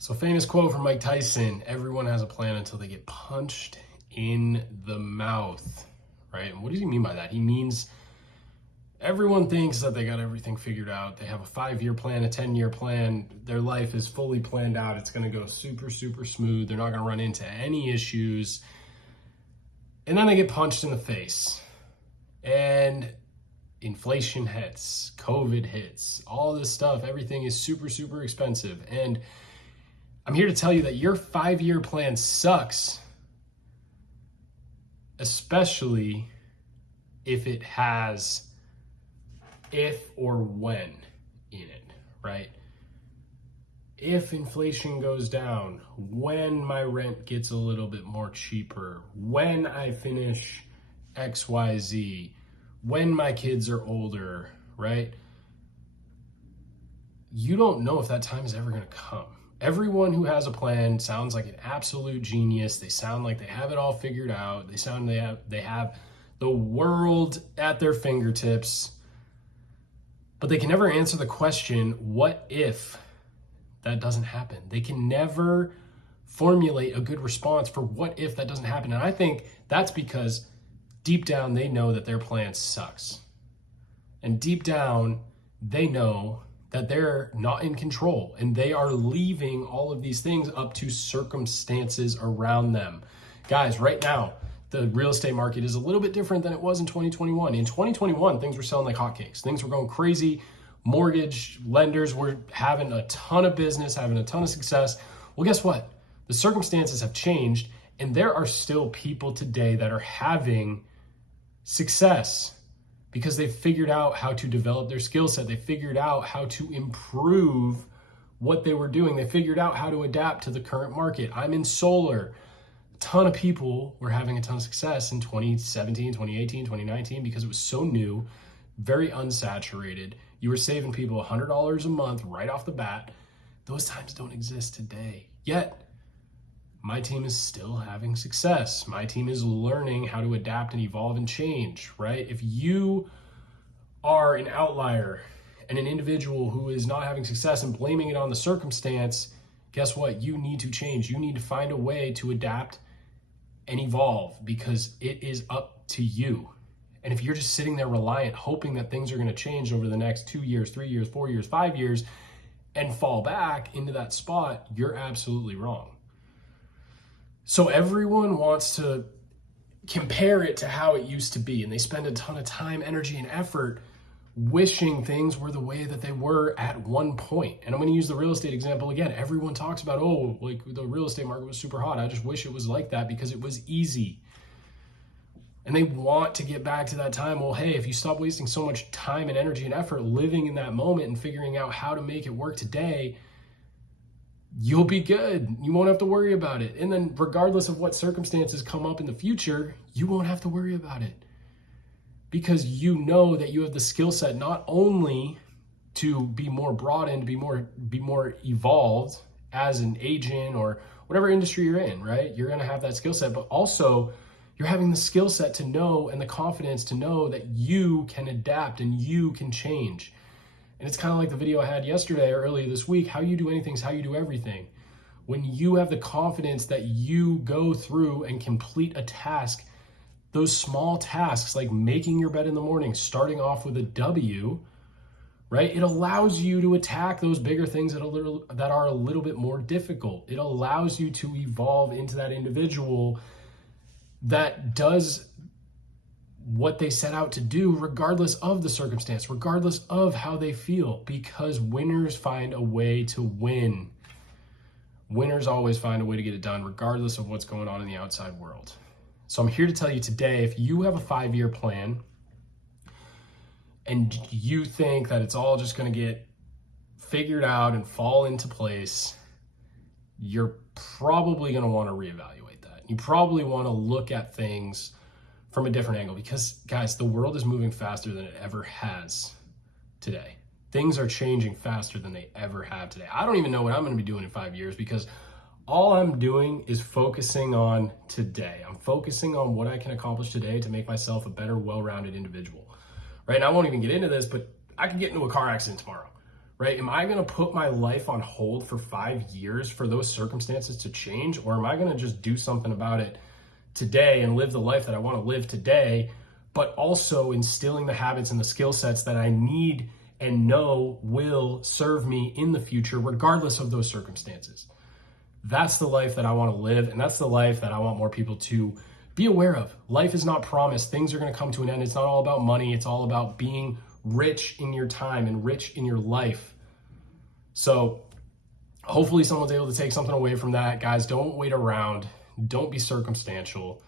So famous quote from Mike Tyson, everyone has a plan until they get punched in the mouth, right? And what does he mean by that? He means everyone thinks that they got everything figured out. They have a 5-year plan, a 10-year plan. Their life is fully planned out. It's going to go super, super smooth. They're not going to run into any issues. And then they get punched in the face. And inflation hits, COVID hits, all this stuff. Everything is super, super expensive. And I'm here to tell you that your 5-year plan sucks, especially if it has if or when in it, right? If inflation goes down, when my rent gets a little bit more cheaper, when I finish XYZ, when my kids are older, right? You don't know if that time is ever going to come. Everyone who has a plan sounds like an absolute genius. They sound like they have it all figured out. They have the world at their fingertips, but they can never answer the question, what if that doesn't happen? They can never formulate a good response for what if that doesn't happen. And I think that's because deep down, they know that their plan sucks. And deep down, they know that they're not in control and they are leaving all of these things up to circumstances around them. Guys, right now, the real estate market is a little bit different than it was in 2021. In 2021, things were selling like hotcakes. Things were going crazy. Mortgage lenders were having a ton of business, having a ton of success. Well, guess what? The circumstances have changed, and there are still people today that are having success because they figured out how to develop their skill set. They figured out how to improve what they were doing. They figured out how to adapt to the current market. I'm in solar. A ton of people were having a ton of success in 2017, 2018, 2019 because it was so new, very unsaturated. You were saving people $100 a month right off the bat. Those times don't exist today. Yet, my team is still having success. My team is learning how to adapt and evolve and change, right? If you are an outlier and an individual who is not having success and blaming it on the circumstance, guess what? You need to change. You need to find a way to adapt and evolve because it is up to you. And if you're just sitting there reliant, hoping that things are going to change over the next 2 years, 3 years, 4 years, 5 years, and fall back into that spot, you're absolutely wrong. So everyone wants to compare it to how it used to be, and they spend a ton of time, energy, and effort wishing things were the way that they were at one point. And I'm going to use the real estate example again. Everyone talks about, oh, like the real estate market was super hot. I just wish it was like that because it was easy. And they want to get back to that time. Well, hey, if you stop wasting so much time and energy and effort living in that moment and figuring out how to make it work today, you'll be good. You won't have to worry about it. And then regardless of what circumstances come up in the future, you won't have to worry about it because you know that you have the skill set not only to be more broadened, be more evolved as an agent or whatever industry you're in, right? You're going to have that skill set, but also you're having the skill set to know and the confidence to know that you can adapt and you can change. And it's kind of like the video I had yesterday or earlier this week, how you do anything is how you do everything. When you have the confidence that you go through and complete a task, those small tasks like making your bed in the morning, starting off with a W, right? It allows you to attack those bigger things that are a little bit more difficult. It allows you to evolve into that individual that does what they set out to do regardless of the circumstance, regardless of how they feel, because winners find a way to win. Winners always find a way to get it done regardless of what's going on in the outside world. So I'm here to tell you today, if you have a 5-year plan and you think that it's all just going to get figured out and fall into place, you're probably going to want to reevaluate that. You probably want to look at things from a different angle because, guys, the world is moving faster than it ever has today. Things are changing faster than they ever have today. I don't even know what I'm going to be doing in 5 years because all I'm doing is focusing on today. I'm focusing on what I can accomplish today to make myself a better, well-rounded individual. Right? And I won't even get into this, but I could get into a car accident tomorrow. right? Am I going to put my life on hold for 5 years for those circumstances to change? Or am I going to just do something about it today and live the life that I want to live today, but also instilling the habits and the skill sets that I need and know will serve me in the future, regardless of those circumstances? That's the life that I want to live, and that's the life that I want more people to be aware of. Life is not promised. Things are going to come to an end. It's not all about money. It's all about being rich in your time and rich in your life. So hopefully someone's able to take something away from that. Guys, don't wait around. Don't be circumstantial.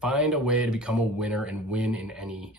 Find a way to become a winner and win in any